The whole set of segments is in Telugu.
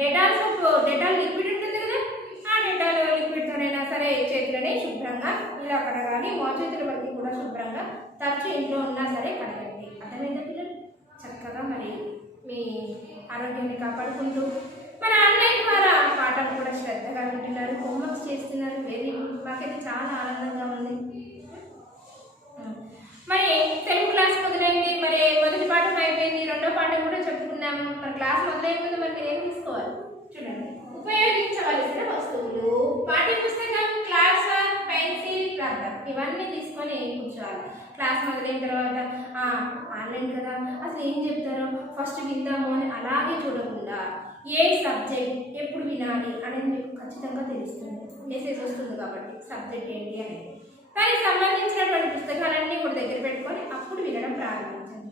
డెటాల్ సోప్, డెటాల్ లిక్విడ్ ఉంటుంది కదా, ఆ డెటాల్ లిక్విడ్తోనైనా సరే చేతులని శుభ్రంగా ఇలా కడగాలి. మోచేతుల వరకు కూడా శుభ్రంగా తరచు ఇంట్లో ఉన్నా సరే కడగండి. అర్థమైందా పిల్లలు? చక్కగా మరి మీ ఆరోగ్యాన్ని కాపాడుకుంటూ మన ఆన్లైన్ ద్వారా పాఠం కూడా శ్రద్ధగా వింటున్నారు, హోంవర్క్స్ చేస్తున్నారు. వెరీ గుడ్, మాకైతే చాలా ఆనందంగా ఉంది. మరి తెలుగు క్లాస్ మొదలైంది, మరి మొదటి పాఠం అయిపోయింది, రెండో పాఠం కూడా చెప్పుకున్నాము. మరి క్లాస్ మొదలైపోయింది, మరి మీరు ఏం తీసుకోవాలి చూడండి. ఉపయోగించవలసిన వస్తువులు, పాఠ్య పుస్తకం, క్లాస్ వర్క్, పెన్సిల్, రబ్బర్ ఇవన్నీ తీసుకొని కూర్చోవాలి. క్లాస్ మొదలైన తర్వాత ఆన్లైన్ కదా అసలు ఏం చెప్తారో ఫస్ట్ విందాము అని అలాగే చూడకుండా ఏ సబ్జెక్ట్ ఎప్పుడు వినాలి అనేది మీకు ఖచ్చితంగా తెలుస్తుంది. మెసేజ్ వస్తుంది కాబట్టి సబ్జెక్ట్ ఏంటి అనేది. దానికి సంబంధించినటువంటి పుస్తకాలన్నీ కూడా దగ్గర పెట్టుకొని అప్పుడు వినడం ప్రారంభించండి.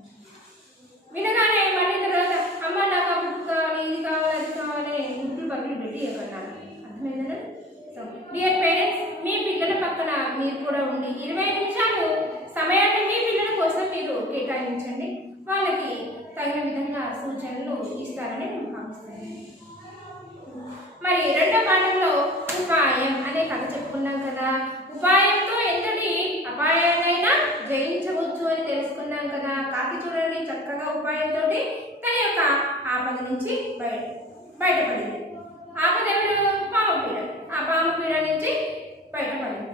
వినగానే మళ్ళీ తర్వాత అమ్మ నాకు ఆ బుక్ కావాలి, ఇది కావాలి, అది కావాలి గుడ్లు పక్కన పెట్టి ఇవ్వన్నాను. అర్థమైందా? సో డియర్ పేరెంట్స్, మీ పిల్లల పక్కన మీరు కూడా ఉండి 20 నిమిషాలు సమయాన్ని మీ పిల్లల కోసం మీరు కేటాయించండి. వాళ్ళకి తగిన విధంగా సూచనలు ఇస్తారని నేను భావిస్తాను. మరి రెండో పాఠంలో ఉపాయం అనే కథ చెప్పుకున్నాం కదా. ఉపాయంతో ఎంతటి అపాయాన్నైనా జయించవచ్చు అని తెలుసుకున్నాం కదా. కాకి చూడండి చక్కగా ఉపాయంతో తన యొక్క ఆపద నుంచి బయటపడింది. ఆపద ఎవరు? పాము పీడ. ఆ పాము పీడ నుంచి బయటపడింది.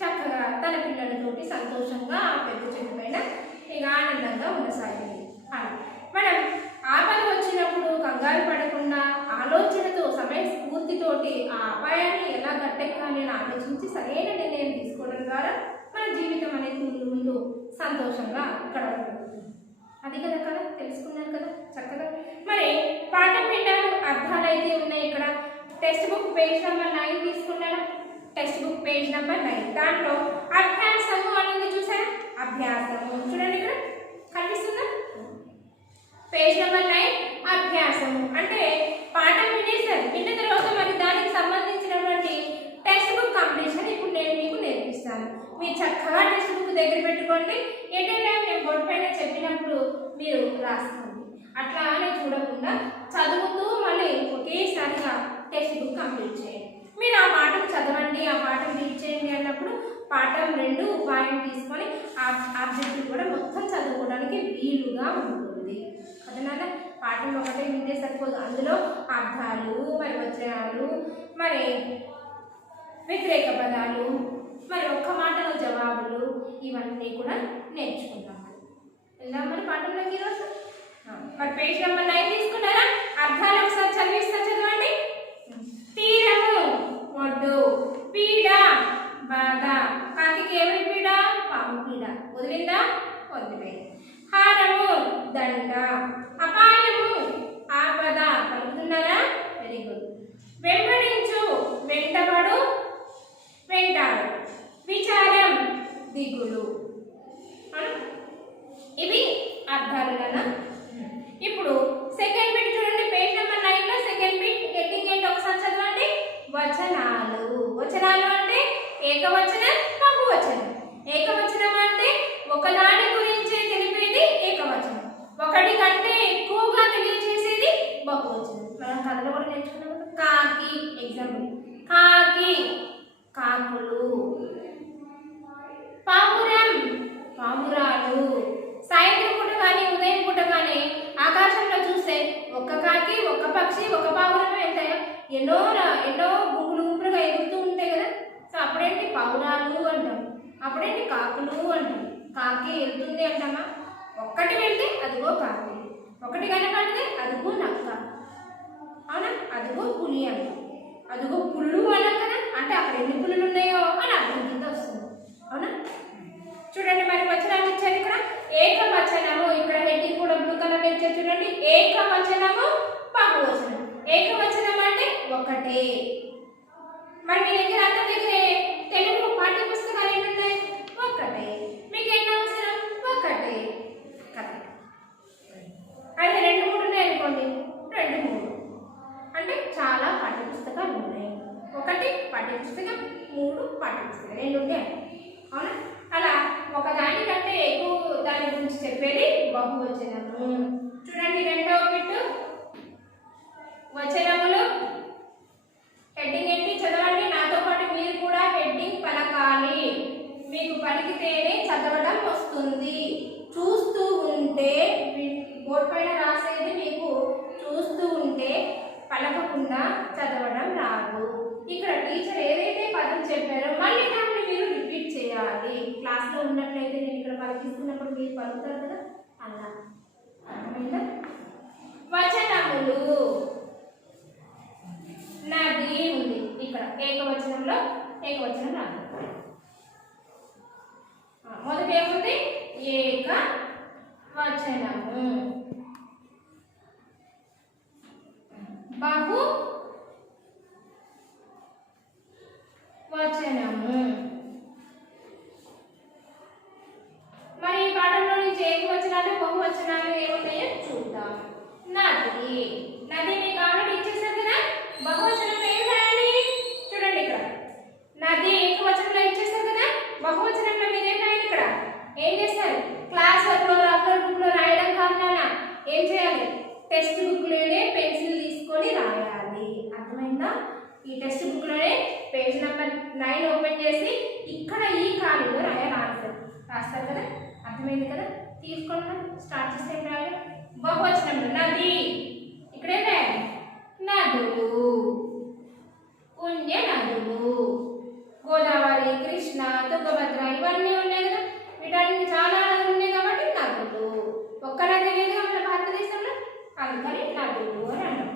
చక్కగా తన పిల్లలతోటి సంతోషంగా ఆ పెద్ద చెట్టు పైన ఇక ఆనందంగా ఉండసాగింది. మనం ఆపద వచ్చినప్పుడు కంగారు పడకుండా ఆలోచనతో సమయస్ఫూర్తితోటి ఆ అపాయాన్ని ఎలా గట్టెక్కాలి అని ఆలోచించి సరైన నిర్ణయం తీసుకోవడం ద్వారా మన జీవితం అనేది ముందు ముందు సంతోషంగా గడపబడుతుంది. అది కదా కదా తెలుసుకున్నారు కదా చక్కగా. మరి పాఠం వింటారు, అర్థాలు అయితే ఉన్నాయి. ఇక్కడ టెక్స్ట్ బుక్ పేజ్ నెంబర్ 9 తీసుకున్నారా? టెక్స్ట్ బుక్ పేజ్ నెంబర్ 9 దాంట్లో అభ్యాసము అనేది చూసారా? అభ్యాసము చూడండి, ఇక్కడ కనిపిస్తుందా? పేజ్ నెంబర్ 9 అభ్యాసము అంటే పాఠం వినేసారు. విన్న తర్వాత మరి దానికి సంబంధించినటువంటి టెక్స్ట్ బుక్ కంప్లీషన్ ఇప్పుడు నేను మీకు నేర్పిస్తాను. మీరు చక్కగా టెక్స్ట్ బుక్ దగ్గర పెట్టుకోండి. ఏంటంటే నేను బోర్డు పైన చెప్పినప్పుడు మీరు రాసుకోండి. అట్లా అని చూడకుండా చదువుతూ మళ్ళీ ఒకేసారిగా టెక్స్ట్ బుక్ కంప్లీట్ చేయండి. మీరు ఆ పాఠం చదవండి, ఆ పాఠం రీడ్ చేయండి అన్నప్పుడు పాఠం 2 ఉపాయం తీసుకొని ఆ ఆబ్జెక్ట్ కూడా మొత్తం చదువుకోవడానికి వీలుగా ఉంటుంది. అదనాల పాఠం ఒకటే వింటే సరిపోదు. అందులో అర్థాలు, మరి వచనాలు, మరి వ్యతిరేక పదాలు, మరి ఒక్క మాటలో జవాబులు ఇవన్నీ కూడా నేర్చుకుంటాం. వెళ్దాం మరి పాఠంలోకి ఈరోజు. మరి పేజ్ నెంబర్ 9 తీసుకున్నారా? అర్థాలు ఒకసారి చదివిస్తా, చదవండి. తీరము ఒడ్డు, పీడ బాధ, కాకి ఎవరి పీడ? పాము పీడ. వదిలిందా? వదిలిపోయింది. హారము దండ, అపాయము ఆపద. పలుకుతున్నారా? Very good. వెంబడించు వెంటబడు వెంటాడు, విచారం దిగులు. ఇవి అర్థాలు కదా. ఇప్పుడు సెకండ్ బిట్ చూడండి, పేజ్ నెంబర్ 9లో సెకండ్ బిట్ హెడ్డింగ్ ఏంటి ఒకసారి చదవండి. వచనాలు. వచనాలు అంటే ఏకవచనం, బహువచనం. ఏకవచనం అంటే ఒకదాని గురించి తెలిపేది ఏకవచనం, ఒకటి కంటే ఎక్కువగా తెలియజేసేది బహువచనం. మనం కథలో కూడా నేర్చుకున్నాం. కాకి ఎగ్జాంపుల్, కాకి కాకులు. పావురం పావురాలు. సాయంత్రం పూట కానీ ఉదయం పూట కానీ ఆకాశంలో చూస్తే ఒక్క కాకి, ఒక్క పక్షి, ఒక పావురం వెళ్తాయో ఎన్నో గుంపులుగా ఎగురుతూ ఉంటాయి కదా. సో అప్పుడేంటి పావురాలు అంటాం, అప్పుడేంటి కాకులు అంటాం. కాకి వెళ్తుంది అంటామా? ఒక్కటి వెళ్తే అదిగో కాకి, ఒకటి కనపడితే అదిగో నక్క, అవునా? అదిగో పులి అంటాం, అదిగో పుల్లు అన్నాం కదా. అంటే అక్కడ ఎన్ని పులులు ఉన్నాయో అని అర్థం కింద వస్తుంది, అవునా? చూడండి మరి వచనాలు ఇచ్చారు ఇక్కడ. ఏకవచనము, ఇక్కడ హెడ్డింగ్ కూడా బ్లూ కలర్ ఇచ్చారు చూడండి. ఏకవచనము, బహువచనం. ఏకవచనం అంటే ఒకటే. మరి మీ దగ్గర అందరి దగ్గర తెలుగు పాఠ్య పుస్తకాలు ఎన్ని ఉన్నాయి? ఒకటే. మీకు ఎన్ని అవసరం? ఒకటే కదా. అయితే 2, 3 ఉన్నాయి అనుకోండి, 2, 3 అంటే చాలా పాఠ్య పుస్తకాలు ఉన్నాయి. ఒకటి పాఠ్య పుస్తకం, 3 పాఠ్య పుస్తకం, 2 ఉంటాయి, అవునా? అలా ఒకదానికంటే ఎక్కువ దాని గురించి చెప్పేది బహువచనము. చూడండి రెండవ బిట్ వచనములు చదవడం రాదు. ఇక్కడ టీచర్ ఏదైతే పదం చెప్పారో మళ్ళీ దాన్ని మీరు రిపీట్ చేయాలి. క్లాస్లో ఉన్నట్లయితే నేను ఇక్కడ పలికిస్తున్నప్పుడు మీరు పలుకుతారు కదా అలా. అర్థమైందా? వచనములు నది ఉంది ఇక్కడ ఏకవచనంలో, ఏకవచనం రాదు. మొదటి ఏముంది? ఏక వచనము. బహు వచనము. మరి ఈ పాఠంలో నుంచి ఏకవచనాలు బహువచనాలు ఏమున్నాయో చూద్దాం. నది, నది మీకు ఆల్రెడీ ఇచ్చేసారు కదా. బహువచనంలో ఏం రాయాలి? చూడండి ఇక్కడ నది ఏకవచనంలో ఇచ్చేసారు కదా. బహువచనంలో మీరు ఏం రాయాలి? ఇక్కడ ఏం చేస్తారు? క్లాస్ వర్క్లో రఫర్ బుక్లో రాయడం కాకుండా ఏం చేయాలి? టెక్స్ట్ బుక్లోనే పెన్సిల్ తీసుకొని రాయాలి. అర్థమైందా? ఈ టెక్స్ట్ బుక్లోనే పేజ్ నెంబర్ 9 ఓపెన్ చేసి ఇక్కడ ఈ ఖాళీలో రాయాలి. ఆన్సర్ రాస్తారు కదా. అర్థమైంది కదా? తీసుకోండి, స్టార్ట్ చేస్తే రాయాలి. బహువచనంలో నది, ఇక్కడే రాయాలి. నదులు, పుణ్య నదులు, గోదావరి, కృష్ణ, తుంగభద్ర ఇవన్నీ ఉన్నాయి కదా. వీటానికి చాలా నదులు ఉన్నాయి కాబట్టి నదులు. ఒక్క నది లేదు మన భారతదేశంలో, అందుకని నదులు అని అంటాం.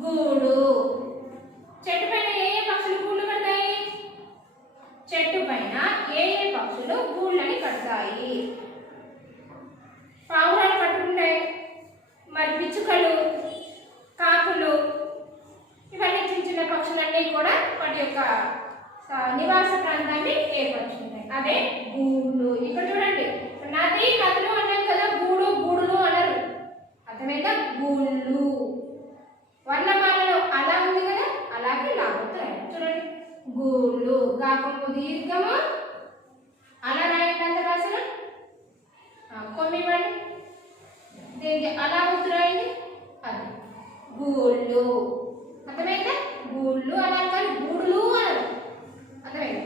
గూడు, చెట్టు పైన ఏ ఏ పక్షులు గూళ్ళు కడతాయి? చెట్టు పైన ఏ ఏ పక్షులు గూళ్ళని కడతాయి? పావురాలు కట్టుకుంటాయి. మరి పిచ్చుకలు, కాకులు ఇవన్నీ చిన్న చిన్న పక్షులన్నీ కూడా వాటి యొక్క నివాస ప్రాంతాన్ని ఏర్పరుచుకుంటాయి. అదే గూళ్ళు. ఇక్కడ చూడండి, నది నదులు అన్నాం కదా, గూడు గూడులు అనరు. అర్థమైందా? గూళ్ళు. వర్ణమాలలో అలా ఉంది కదా, అలాగే లాగుతాయి. చూడండి, గూళ్ళు. గాకము దీర్ఘము అలా రాయండి. అంత రాసిన కొమ్మివ్వండి. దీనికి అలా గుర్తు రాయండి. అది గూళ్ళు. అర్థమైందా? గూళ్ళు అలా కానీ గూడులు అనరు. అర్థమైంది?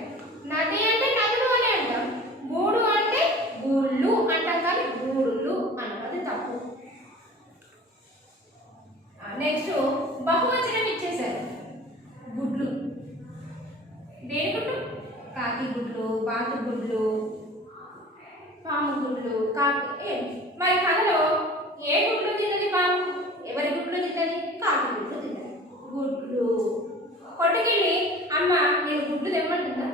నది అంటే నదులు అని అంటాం, గూడు అంటే గూళ్ళు అంటాం కానీ గూడులు అనరు. అది తప్పు. నెక్స్ట్ బహువచనం ఇచ్చేసారు. గుడ్లు. దేని గుడ్లు? కాకి గుడ్లు, బాతు గుడ్లు, పాము గుడ్లు, కాకి. మరి కథలో ఏ గుడ్లు తిన్నది పాము? ఎవరి గుడ్లు తిన్నది? కాకి గుడ్లు తిన్నది. గుడ్లు. కొట్టుకెళ్ళి అమ్మ నేను గుడ్లు తెమ్మంటుందా?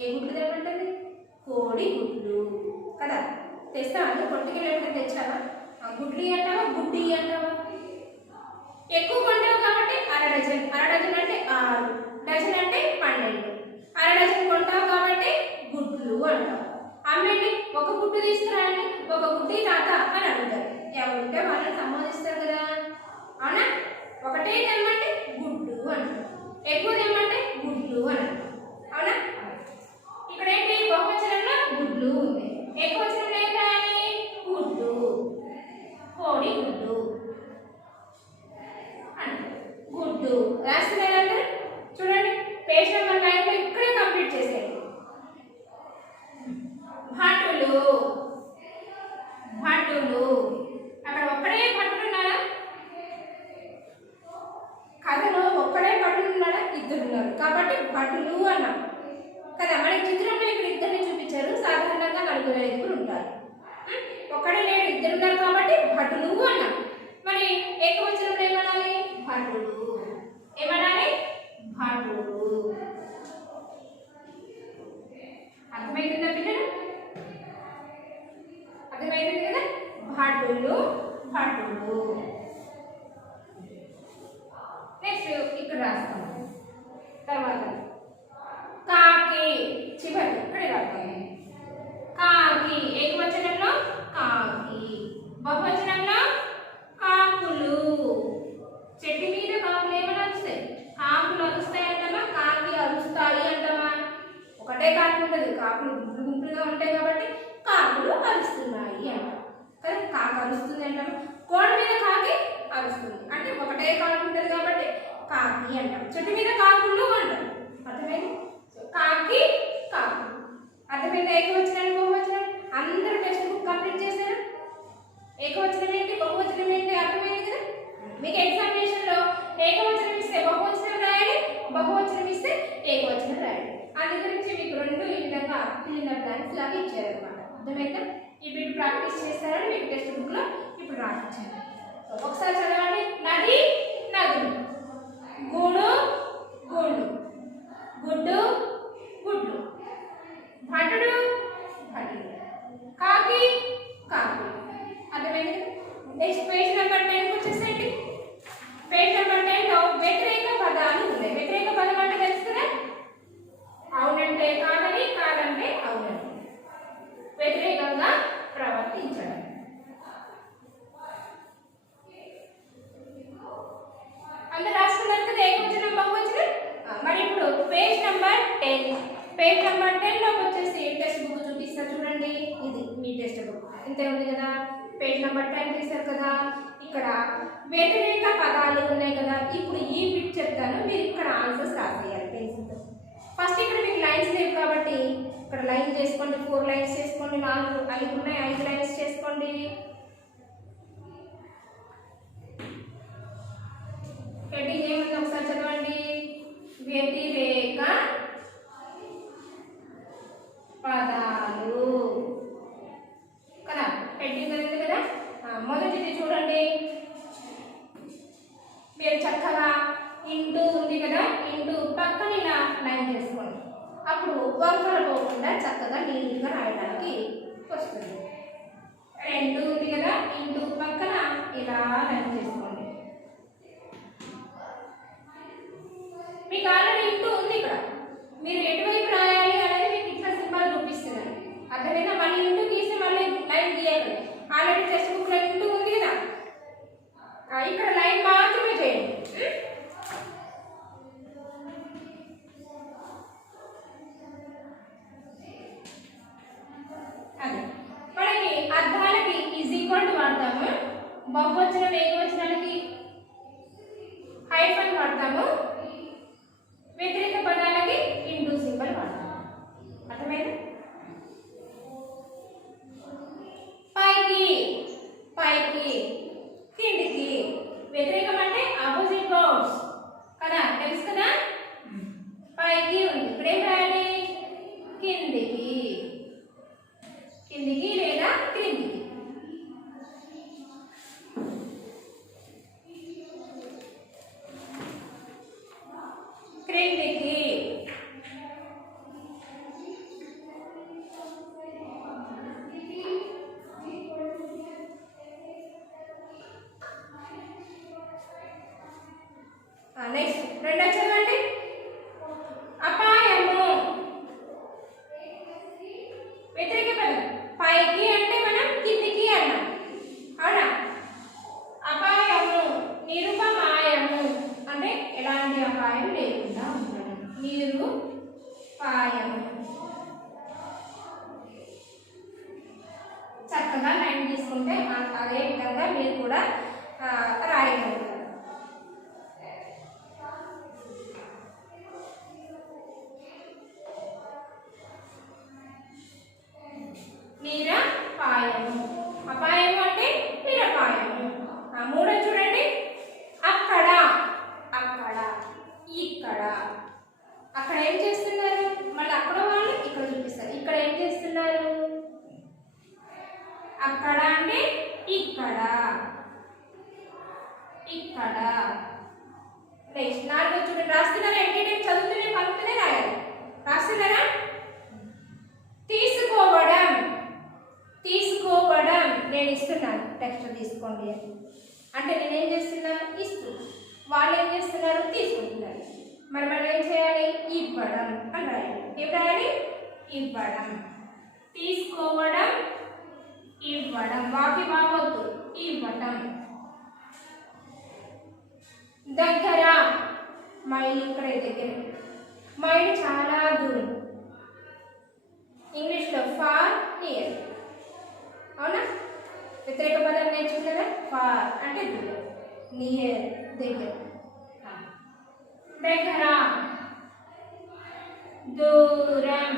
ఏ గుడ్లు తెమ్మంటుంది? కోడి గుడ్లు కదా. తెస్తావా? అది కొట్టుకెళ్ళి తెచ్చావా? గుడ్లు అంటావా, గుడ్డి అంటావా? ఎక్కువ కొంటావు కాబట్టి అర డజన్. అర డజన్ అంటే 6, డజన్ అంటే 12. అర డజన్ కొంటావు కాబట్టి గుడ్లు అంటావు. అమ్మండి ఒక గుడ్డు తీసుకురండి, ఒక గుడ్డి తాత అని అడుగుతారు. ఎవరుంటే వాళ్ళని సంబోధిస్తారు కదా. అవునా? ఒకటే తెమ్మంటే గుడ్డు అంటారు, ఎక్కువ తెమ్మంటే గుడ్లు అని అంటారు. అవునా? ఇక్కడ ఏంటి? బహువచనంలో గుడ్లు ఉంది, ఏకవచనంలో ఏం రాయాలి? గుడ్డు. కోడి గుడ్డు గుడ్డు రాస్తున్నారంటే చూడండి, పేజ్ నెంబర్ 9 ఇక్కడే కంప్లీట్ చేసేయండి. భటులు, భటులు. అక్కడ ఒక్కడే భటులు ఉన్నారా? కథలో ఒక్కడే భటులు ఉన్నారా? 2 ఉన్నారు కాబట్టి భటులు అన్నాం కదా. మనకి చిత్రంలో ఇక్కడ 2 చూపించారు, సాధారణంగా 4-5 ఉంటారు. ఒక్కడే లేడు, 2 ఉన్నారు కాబట్టి భటులు అన్నాం. మరి ఏకవచనంలో ఏమనాలి? భటులు. ఏమనాలి? భటులు. అర్థమైతుందా పిల్లలు? అర్థమైతుంది కదా. భటులు, భటులు. నెక్స్ట్ ఇక్కడ రాస్తాం. తర్వాత కాకి, చివరి ఇక్కడ రాస్తాం. కాకి ఏకవచనంలో కాకి, బహువచనంలో కాకులు. చెట్టు మీద కాకులు ఏమని అరుస్తాయి? కాకులు అరుస్తాయి అంటామా, కాకి అరుస్తాయి అంటామా? ఒకటే కాకి ఉంటుంది, కాకులు గుంపులు గుంపులుగా ఉంటాయి కాబట్టి కాకులు అరుస్తున్నాయి అంటాం కదా. కాకి అరుస్తుంది అంటాము. కోడ మీద కాకి అరుస్తుంది అంటే ఒకటే కాకి ఉంటుంది కాబట్టి కాకి అంటాం. చెట్టు మీద కాకులు అంటాం. అర్థమైంది? కాకి, కాకులు. అర్థమైంది? ఏకవచనాన్ని బహువచనం అందరూ టెక్స్ట్ బుక్ కంప్లీట్ చేశారు. ఏకవచనం ఏంటి, బహువచనం ఏంటి అర్థమైంది కదా. మీకు ఎగ్జామినేషన్లో ఏకవచనం విధంగా ఫిల్ ఇన్ ద బ్లాంక్స్ లాగా ఇచ్చారనమాట. అర్థమైందా? ఈ బిట్ ప్రాక్టీస్ చేస్తారని మీకు టెక్స్ట్ బుక్ లో ఇప్పుడు రాయించాను. ఒకసారి చదవండి. నది నదులు, గూడు గూళ్ళు, గుడ్డు గుడ్లు, భటుడు భటుడు, కాకి కాకులు. అర్థమైంది? నెక్స్ట్ పేజ్ నెంబర్ 10 వచ్చేసండి. పేజ్ నెంబర్ 10 లో వ్యతిరేక పదాలు ఉన్నాయి. వ్యతిరేక పదం అంటే తెలుసు కదా, అవునంటే కాదని, కాదంటే అవునంటే, వ్యతిరేకంగా ప్రవర్తించడం. అందరు రాసుకున్నారు కదా ఏకవచనం బహువచనం. మరి ఇప్పుడు పేజ్ నెంబర్ 10, పేజ్ నెంబర్ 10 లోకి వచ్చేసి టెక్స్ట్ బుక్ చూపిస్తా చూడండి. ఇది మీ టెక్స్ట్ బుక్ ఇంతే ఉంది కదా. పేజ్ నెంబర్ 10 తీశారు కదా. ఇక్కడ వ్యతిరేక పదాలు ఉన్నాయి కదా. ఇప్పుడు ఈ బిట్ చెప్తాను, మీరు ఇక్కడ ఆన్సర్స్ రాసేయాలి పెన్సిల్తో. ఫస్ట్ ఇక్కడ మీకు లైన్స్ లేవు కాబట్టి ఇక్కడ లైన్ చేసుకోండి. 4 లైన్స్ చేసుకోండి. 4 5 ఉన్నాయి, 5 లైన్స్ చేసుకోండి. హెడ్డింగ్ ఏముంది ఒకసారి చదవండి. వ్యతిరేక పదాలు కదా హెడ్డింగ్ ఉంది కదా. మొదటిది చూడండి. మీరు చక్కగా ఇంటూ ఉంది కదా, ఇంటూ పక్కన ఇలా లైన్ చేసుకోండి. అప్పుడు వంకర పోకుండా చక్కగా నీట్గా రాయడానికి వస్తుంది. 2 ఉంది కదా, ఇంటూ పక్కన ఇలా లైన్ చేసుకోండి. మీకు ఆల్రెడీ ఇంటూ ఉంది ఇక్కడ, మీరు ఎటువైపు రాయాలి అనేది మీకు ఇట్లా సింబల్ చూపిస్తున్నాను. అర్థమైనా? మళ్ళీ ఇంటూ గీసి మళ్ళీ లైన్ గీయాలి. ఆల్రెడీ టెక్స్ట్ బుక్ లో ఇంటూ ఉంది కదా, ఇక్కడ లైన్ మాత్రమే చేయండి. అది మనకి అర్థాలకి ఈజ్ ఈక్వల్ టు వాడతాము, బహువచనం ఏకవచనానికి హైఫన్ వాడతాము, వ్యతిరేక పదాలకి ఇంటూ సింబల్ వాడతాము. అర్థమైందా? పైకి పైకి, కిందికి. వ్యతిరేకం అంటే ఆపోజిట్ వర్డ్స్ కదా, తెలుసు కదా. పైకి ఉంది, ఇక్కడ ఏం రాయాలి? కిందికి, కిందికి లేదా క్రిందికి. క్రిందికి. నెక్స్ట్ రెండో చదవండి. అపాయము. వ్యతిరేక పదం. పైకి అంటే మనం కిందికి అన్నాం, అవునా? అపాయము నిరుపమాయము అంటే ఎలాంటి అపాయం లేకుండా ఉండడం. నిరుపాయము. చక్కగా లైన్ తీసుకుంటే అదే విధంగా మీరు కూడా రాయగలుగుతారు. నిరపాయము. అపాయము అంటే నిరపాయము. మూడో చూడండి. అక్కడ అక్కడ, ఇక్కడ. అక్కడ ఏం చేస్తున్నారు? మళ్ళీ అక్కడ వాళ్ళు ఇక్కడ చూపిస్తారు. ఇక్కడ ఏం చేస్తున్నారు? అక్కడ అంటే ఇక్కడ, ఇక్కడ. నెక్స్ట్ నాలుగో చూడండి. రాస్తున్నారా? ఎన్ని చదువుతూనే పలుకుతూనే రాయాలి. రాస్తున్నారా? తీసుకోవడం. తీసుకోవడం నేను ఇస్తున్నాను, టెక్స్ట్ తీసుకోండి అంటే నేనేం చేస్తున్నాను? ఇస్తున్నాను. వాళ్ళు ఏం చేస్తున్నారు? తీసుకుంటున్నారు. మరి మనం ఏం చేయాలి? ఇవ్వడం అని రాయాలి. ఏం రాయాలి? ఇవ్వడం. తీసుకోవడం, ఇవ్వడం. వాకి బాగొద్దు, ఇవ్వడం. దగ్గర, మైలు ఇక్కడే దగ్గర, మైలు చాలా దూరం. ఇంగ్లీష్లో ఫార్ నియర్, అవునా? వ్యతిరేక పదం నేర్చుకున్నారా? ఫార్ అంటే దూరం, నియర్ దగ్గర. దగ్గర, దూరం.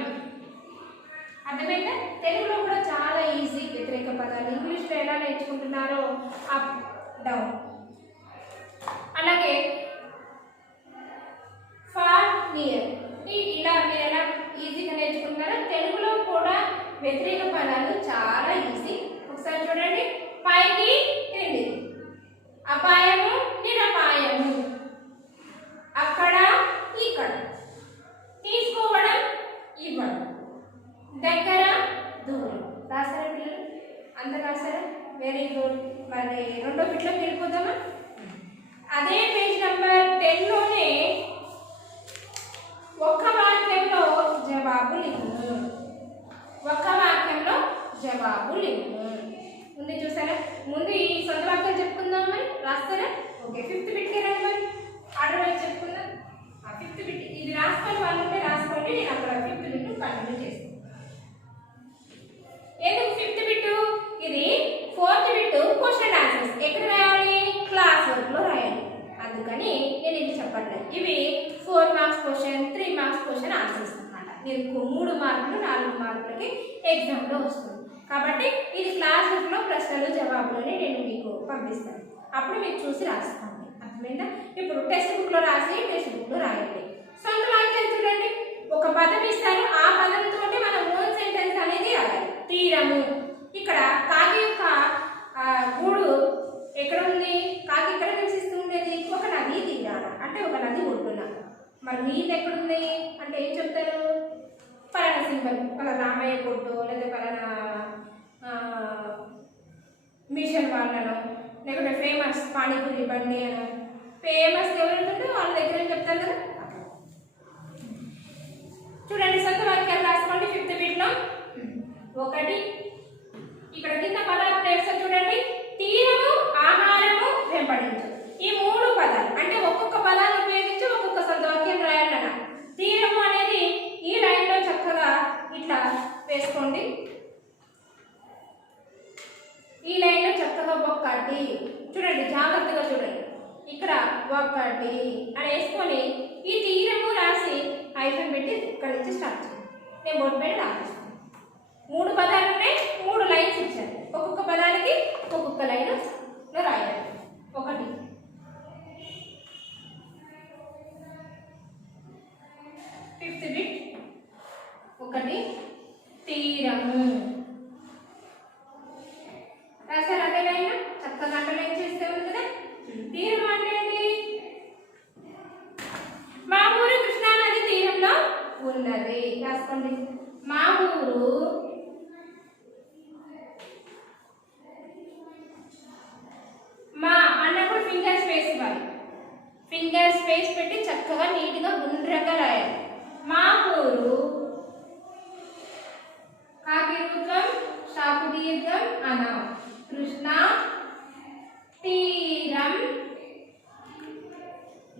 అర్థమైందా? తెలుగులో కూడా చాలా ఈజీ వ్యతిరేక పదాలు. ఇంగ్లీష్లో ఎలా నేర్చుకుంటున్నారో అప్ డౌన్. అలాగే ఫార్ నియర్ ఇలా మీరు ఎలా ఈజీగా నేర్చుకుంటారో తెలుగు రాసుకొని వాళ్ళు ఉంటే రాసుకోండి, నేను అక్కడ 5th బిట్ కంటిన్యూ చేస్తాను. ఎందుకు 5th బిట్? ఇది 4th బిట్ క్వశ్చన్ ఆన్సర్స్ ఎక్కడ రాయాలి? క్లాస్ వర్క్ లో రాయాలి. అందుకని నేను ఇది చెప్పట్లేదు. ఇవి 4 marks question, 3 marks question answers అన్నమాట. మీకు 3 మార్కులు 4 మార్కులకి ఎగ్జామ్ లో వస్తుంది. కాబట్టి ఇది క్లాస్ వర్క్ లో ప్రశ్నలు జవాబులని నేను మీకు పంపిస్తాను. అప్పుడు మీరు చూసి రాసుకోండి. అర్థమైందా? ఇప్పుడు టెక్స్ట్ బుక్ లో రాసి టెక్స్ట్ బుక్ లో రాయండి. సొంత వాక్యం చూడండి. ఒక పదం ఇస్తాను, ఆ పదంతో మనం ఓన్ సెంటెన్స్ అనేది రాయాలి. తీరము. ఇక్కడ కాకి యొక్క గూడు ఎక్కడ ఉంది? కాకి ఎక్కడ నివసిస్తూ ఉండేది? ఒక నది తీరాన, అంటే ఒక నది ఒడ్డున. మరి నీళ్ళు ఎక్కడుంది అంటే ఏం చెప్తారు? పలానా సింబల్, పలానా రామయ్య కొట్టు, లేదా పలానా మిషన్ వాళ్ళను, లేకుంటే ఫేమస్ పానీపూరి బండి అని ఫేమస్ ఎవరుంటుంటే వాళ్ళ దగ్గర చెప్తారు కదా. చూడండి, సొంత వాక్యాలు రాసుకోండి 5th బిట్లో. 1 ఇక్కడ కింద పదాలు నేర్చుకో. చూడండి, తీరము, ఆహారము, వెంబడించు. ఈ 3 పదాలు అంటే ఒక్కొక్క పదాన్ని ఉపయోగించి ఒక్కొక్క సొంత వాక్యం రాయాలన్న. తీరము అనేది ఈ లైన్ లో చక్కగా ఇట్లా వేసుకోండి. ఈ లైన్ లో చక్కగా 1 చూడండి, జాగ్రత్తగా చూడండి. ఇక్కడ 1 అని వేసుకొని ఈ తీరము రాసి హైఫన్ పెట్టి ఇక్కడ నుంచి స్టార్ట్ చేయండి. నేను బోర్డు పైన రాస్తాను. 3 పదాలు ఉన్నాయి, 3 లైన్స్ ఇచ్చారు. ఒక్కొక్క పదానికి ఒక్కొక్క లైన్ లో రాయాలి. 1 5th బిట్. 1 తీరము రాశారు. అదే లైన్ చక్కగా అండర్లైన్ చేస్తే ఉంది కదా. తీరం అంటే ఏంటి? మా ఊరు కృష్ణా నది తీరంలో ఉన్నది. రాసుకోండి. మా ఊరు మా అన్నప్పుడు ఫింగర్ స్పేస్ ఇవ్వాలి. ఫింగర్ స్పేస్ పెట్టి చక్కగా నీట్గా గుండ్రంగా రాయాలి. మా ఊరు కాకిరుత్వం షాపు దీర్ఘం అనా కృష్ణా తీరం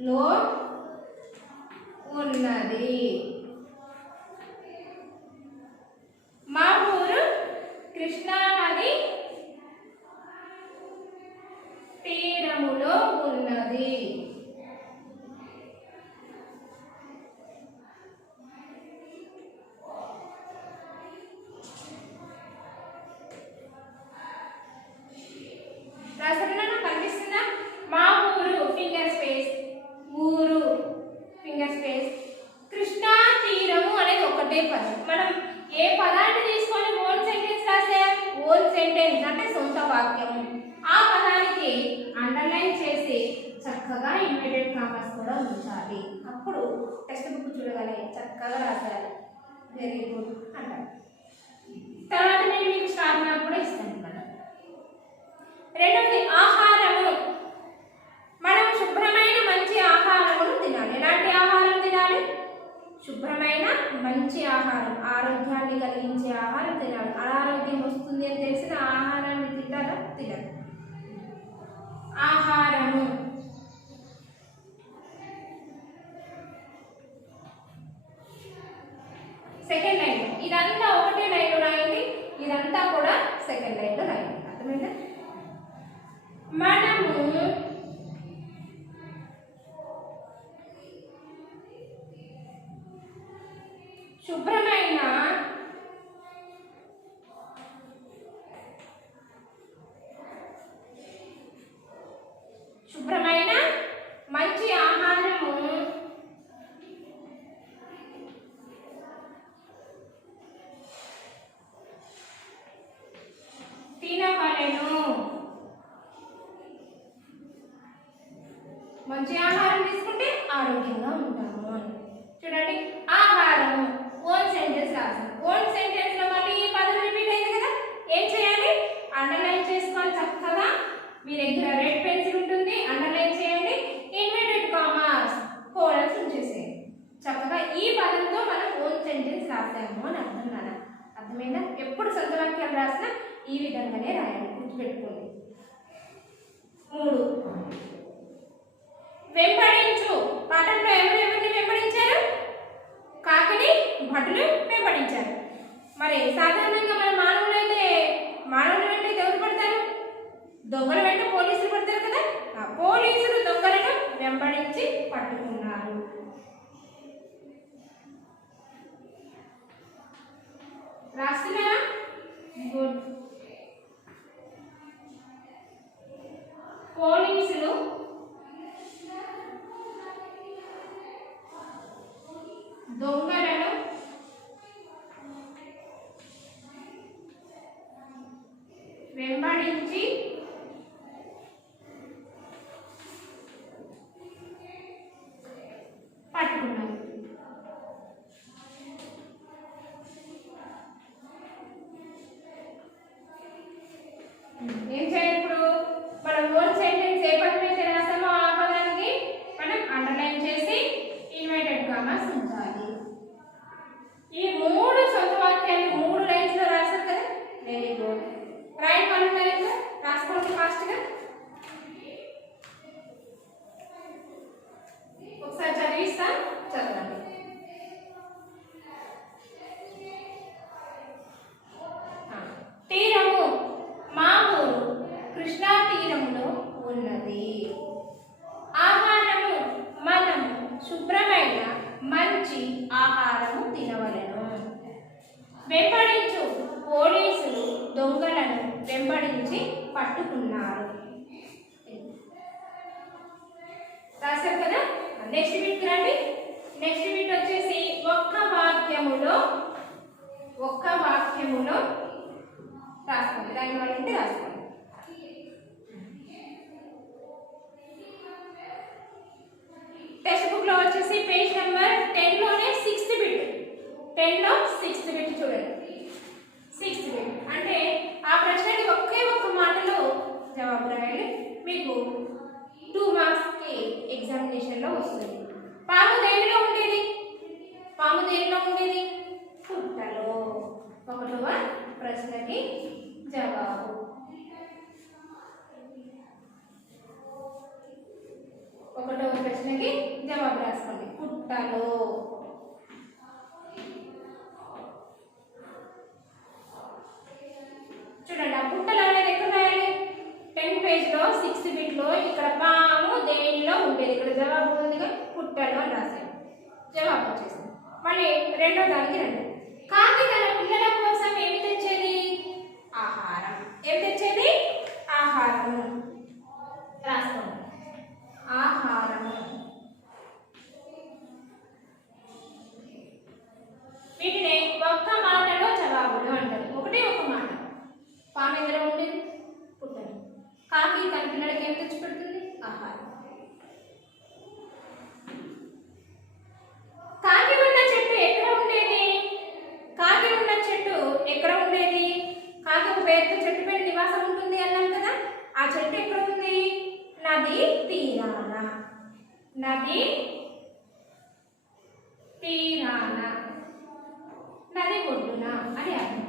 లో ఉన్నది. మా ఊరు కృష్ణా నది తీరములో ఉన్నది. కనిపిస్తుందా? మా ఊరు ఫింగర్ స్పేస్, ఊరు ఫింగర్ స్పేస్, కృష్ణా తీరము అనేది ఒకటే పదం. మనం ఏ పదాన్ని తీసుకొని ఓన్ సెంటెన్స్ రాసాం? ఓన్ సెంటెన్స్ అంటే సొంత వాక్యము. ఆ పదానికి అండర్లైన్ చేసి చక్కగా ఇన్వర్టెడ్ కామర్స్ కూడా ఉంచాలి. అప్పుడు టెక్స్ట్ బుక్ చూడగానే చక్కగా రాశారు, వెరీ గుడ్ అంటారు. తర్వాత నేను మీకు స్టార్ మార్క్ కూడా ఇస్తాను. రెండవది ఆహారము. మనం శుభ్రమైన మంచి ఆహారమును తినాలి. ఎలాంటి ఆహారం తినాలి? శుభ్రమైన మంచి ఆహారం, ఆరోగ్యాన్ని కలిగించే ఆహారం తినాలి. అనారోగ్యం వస్తుంది అని తెలిసిన ఆహారాన్ని తింటారా? తినరు. ఆహారము. Second line. ఇదంతా ఒకటే లైన్ రాయండి, ఇదంతా కూడా సెకండ్ లైన్ లో రాయండి. అర్థమైందా? మనము శుభ్రమైన మంచి ఆహారము తినవలెను. మంచి ఆహారం తీసుకుంటే ఆరోగ్యంగా ఉంటాము అని. చూడండి, ఆహారము ఓన్ సెంటెన్స్ రాసాం. ఓన్ సెంటెన్స్ లో మళ్ళీ ఈ పదం రిపీట్ అయింది కదా. ఏం చేయాలి? అండర్లైన్ చేసుకోవాలి చక్కగా. మీ దగ్గర రెడ్ పెన్సిల్ ఉంటుంది, అండర్లైన్ చేయండి. ఇన్వర్టెడ్ కామర్స్ కోలన్స్ ఉంచేసేయండి. చక్కగా ఈ పదంతో మనం ఓన్ సెంటెన్స్ రాసాము అని అర్థం కదా. అర్థమైందా? ఎప్పుడు సొంత వాక్యాలు రాసినా ఈ విధంగానే రాయాలి, గుర్తుపెట్టుకోండి. 3 వెంబడించు. పాఠంలో ఎవరిని వెంబడించారు? పట్టుకున్నారు. రాస్తున్నా? గుడ్. పోలీసులు దొంగలను వెంబడించి పట్టుకున్నారు. ఏం చేయాలి ఇప్పుడు? మనం ఓన్ సెంటెన్స్ ఏ పదం అయితే రాస్తామో ఆ పదానికి మనం అండర్లైన్ చేసి ఇన్వర్టెడ్ కామాస్ ఉంచాలి. ఈ 3 సొంత వాక్యాలు 3 లైన్స్ లో రాస్తారు కదా. Very good. Right one line రాసుకోండి ఫాస్ట్ గా. ఒకసారి చదివిస్తా, చదవండి. తీరము మా ఊరు కృష్ణా తీరములో ఉన్నది. ఆహారము మనము శుభ్రమైన మంచి ఆహారము తినవలెను. వెంబడించు పోలీసులు దొంగలను వెంబడించి పట్టుకున్నారు. రాశారు కదా. నెక్స్ట్ బిట్ రండి. నెక్స్ట్ బిట్ వచ్చేసి ఒక్క వాక్యములో రాసుకోండి. దాని వల్ల ఉంటే రాసుకోండి. టెక్స్ట్ బుక్ లో వచ్చేసి పేజ్ నెంబర్ 10 లోనే 6th బిట్. 10 లో 6th బిట్ చూడండి. 6th బిట్ అంటే ఆ ప్రశ్నకి ఒకే ఒక్క మాటలో జవాబు రాయాలి. మీకు 2 మార్క్స్ కి ఎగ్జామినేషన్ లో వస్తుంది. పాము దేనిలో ఉండేది? పుట్టలో. 1వ ప్రశ్నకి జవాబు. జవాబు రాసుకోండి. పుట్టలో. చూడండి, ఆ పుట్టలో అనేది ఎక్కడ రాయాలి? 10th పేజ్ లో 6th బిట్ లో ఇక్కడ పాము దేనిలో ఉండేది. ఇక్కడ జవాబు ఉందిగా, పుట్టలో అని రాశాను. జవాబు వచ్చేసింది. మళ్ళీ రెండో దానికి రండి. కాకి తన పిల్లల కోసం ఏమి తెచ్చేది? ఆహారం. ఏమి తెచ్చేది? ఆహారము. రాసుకోండి. ఆహారము. వీటిని ఒక్క మాటలో జవాబులు అంటారు. ఒకటే ఒక మాట. పాము ఎందులో ఉండేది? పుట్టలో. కాకి తన పిల్లలకి ఏం తెచ్చి పెడుతుంది? ఆహారం. కాకి ఉన్న చెట్టు ఎక్కడ ఉండేది? కాకి ఉన్న చెట్టు ఎక్కడ ఉండేది? కాకి ఒక పెద్ద చెట్టు పైన నివాసం ఉంటుంది అన్నాం కదా. ఆ చెట్టు ఎక్కడ ఉంది? నది తీరాన. నది తీరాన. నది ఒడ్డున అని అర్థం.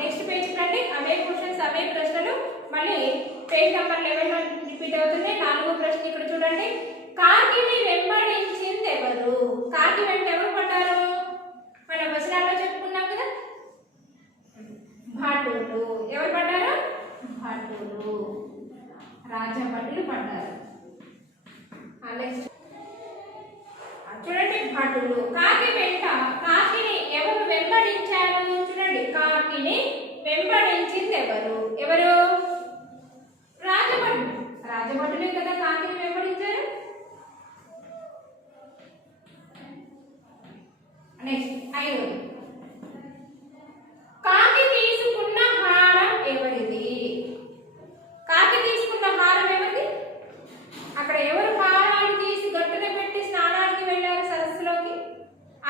నెక్స్ట్ పేజ్ రండి. అవే క్వశ్చన్స్, అవే ప్రశ్నలు మళ్ళీ పేజ్ నెంబర్ 11 లో రిపీట్ అవుతుంది. 4వ ప్రశ్న ఇక్కడ చూడండి. కాకిని వెంబడించింది ఎవరు? కాకి వెంట ఎవరు పడ్డారు? మన వచనాల్లో చెప్పుకున్నాం కదా, భటులు. ఎవరు పడ్డారు? భటులు. రాజభటులు పడ్డారు. చూడండి, భటులు. కాకి వెంట కాకిని ఎవరు వెంబడించారు? చూడండి, కాకిని వెంబడించింది ఎవరు? ఎవరు? రాజభటులు. రాజభటులే కదా కాకిని వెంబడించారు. నెక్స్ట్ 5. కాకి తీసుకున్న హారం ఎవరిది? కాకి తీసుకున్న హారం ఎవరిది? అక్కడ ఎవరు హారాన్ని తీసి గట్టున పెట్టి స్నానానికి వెళ్ళారు సరస్సులోకి?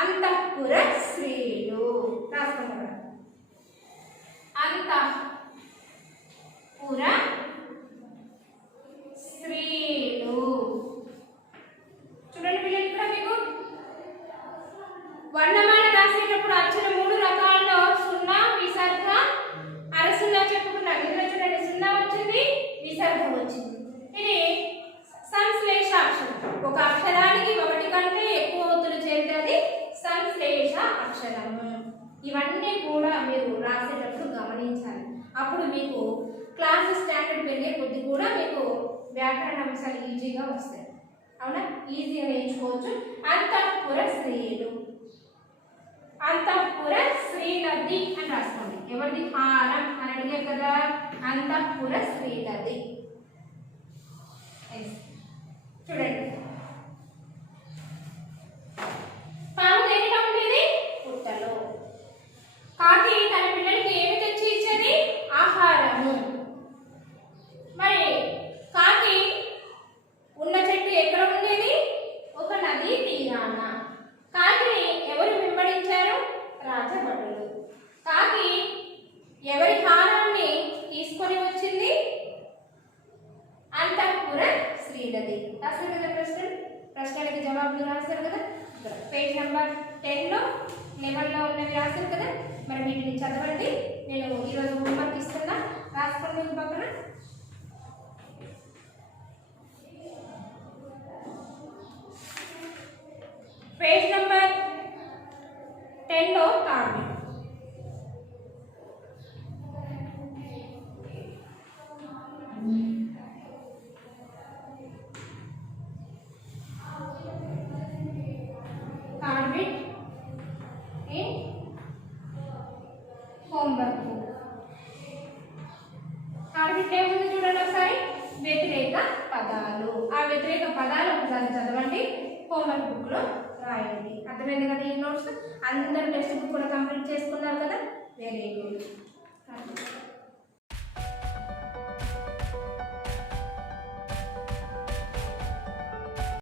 అంతఃపుర స్త్రీలు. రాసుకుంటారు. అంతఃపుర స్త్రీలు. చూడండి పిల్లలు, ఇక్కడ మీకు వర్ణమాల రాసేటప్పుడు అక్షరం 3 రకాల్లో సున్నా, విసర్గ, అరసున్నా చెప్పుకున్నాం. ఇందులో చూడండి, సున్నా వచ్చింది, విసర్గ వచ్చింది. ఇది సంశ్లేష అక్షరం. ఒక అక్షరానికి 1 కంటే ఎక్కువ ఒత్తులు చేరితే అది సంశ్లేష అక్షరము. ఇవన్నీ కూడా మీరు రాసేటప్పుడు గమనించాలి. అప్పుడు మీకు క్లాస్ స్టాండర్డ్ పెరిగే కొద్ది కూడా మీకు వ్యాకరణ అంశాలు ఈజీగా వస్తాయి. అవునా, ఈజీగా నేర్చుకోవచ్చు. అంతఃపుర స్త్రీలు, అంతఃపుర శ్రీనది అని రాసుకోండి. ఎవరిది? హారం అని అడిగారు కదా, అంతఃపుర శ్రీనది. చూడండి, పాము దేనిలో ఉండేది? పుట్టలో. కాకి తన పిల్లలకి ఏమి తెచ్చి ఇచ్చేది? ఆహారము. మరి కాకి ఉన్న చెట్టు ఎక్కడ ఉండేది? ఒక నది తీరాన. కాకిని ఎవరు వెంబడించారు? రాజభటులు. కాకి ఎవరి హారాన్ని తీసుకొని వచ్చింది? అంతఃపుర శ్రీనది. రాశారు కదా ప్రశ్నలకి జవాబులు రాశారు కదా. పేజ్ నెంబర్ 10లో 11లో ఉన్నవి రాశారు కదా. మరి వీటిని చదవండి. నేను ఈరోజు హోంవర్క్ ఇస్తున్నా, రాసుకోండి పక్కన. పేజ్ నెంబర్ 10లో కార్బన్. కార్బెట్ ఏ హోంవర్క్. కార్బెట్ ఏముంది చూడండి ఒకసారి, వ్యతిరేక పదాలు. ఆ వ్యతిరేక పదాలు ఒకసారి చదవండి, హోంవర్క్ బుక్ లో రాయండి. అర్థమైంది కదా ఈ నోట్స్? అందరూ టెక్స్ట్ బుక్ కూడా కంప్లీట్ చేసుకున్నారు కదా, వెరీ గుడ్.